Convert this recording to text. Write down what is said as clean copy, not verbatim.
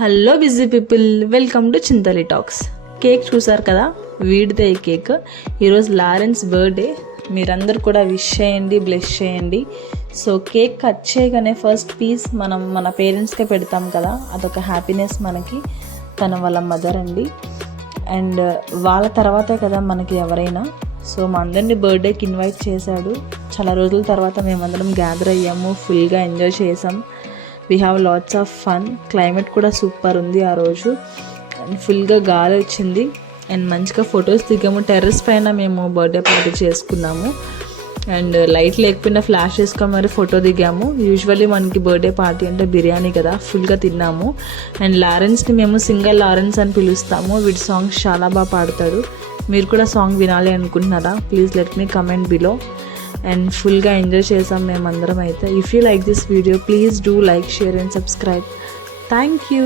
Hello busy people, welcome to Chintali talks. Cake చూసారు కదా, వీడితే ఈ కేక్. ఈరోజు లారెన్స్ బర్త్డే. మీరందరూ కూడా విష్ చేయండి, బ్లెస్ చేయండి. సో కేక్ కట్ చేయగానే ఫస్ట్ పీస్ మనం మన పేరెంట్స్కే పెడతాం కదా, అదొక హ్యాపీనెస్ మనకి. తన వాళ్ళ మదర్ అండి, అండ్ వాళ్ళ తర్వాతే కదా మనకి ఎవరైనా. సో మా అందరినీ బర్త్డేకి ఇన్వైట్ చేశాడు. చాలా రోజుల తర్వాత మేమందరం గ్యాదర్ అయ్యాము, ఫుల్గా ఎంజాయ్ చేసాం. We have lots of fun. Climate కూడా సూపర్ ఉంది ఆ రోజు, అండ్ ఫుల్గా గాలి వచ్చింది, అండ్ మంచిగా ఫొటోస్ దిగాము. టెర్రస్ పైన మేము బర్త్డే పార్టీ చేసుకున్నాము, అండ్ లైట్ లేకపోయినా ఫ్లాష్ వేసుకొని మరి ఫోటో దిగాము. యూజువల్లీ మనకి బర్త్డే పార్టీ అంటే బిర్యానీ కదా, ఫుల్గా తిన్నాము. అండ్ లారెన్స్ని మేము సింగల్ లారెన్స్ అని పిలుస్తాము. వీడి సాంగ్స్ చాలా బాగా పాడతాడు. మీరు కూడా సాంగ్ వినాలి అనుకుంటున్నారా? Please let me comment below. And ఫుల్గా ఎంజాయ్ చేసాం మేమందరం అయితే. If you like this video, please do like, share and subscribe. Thank you.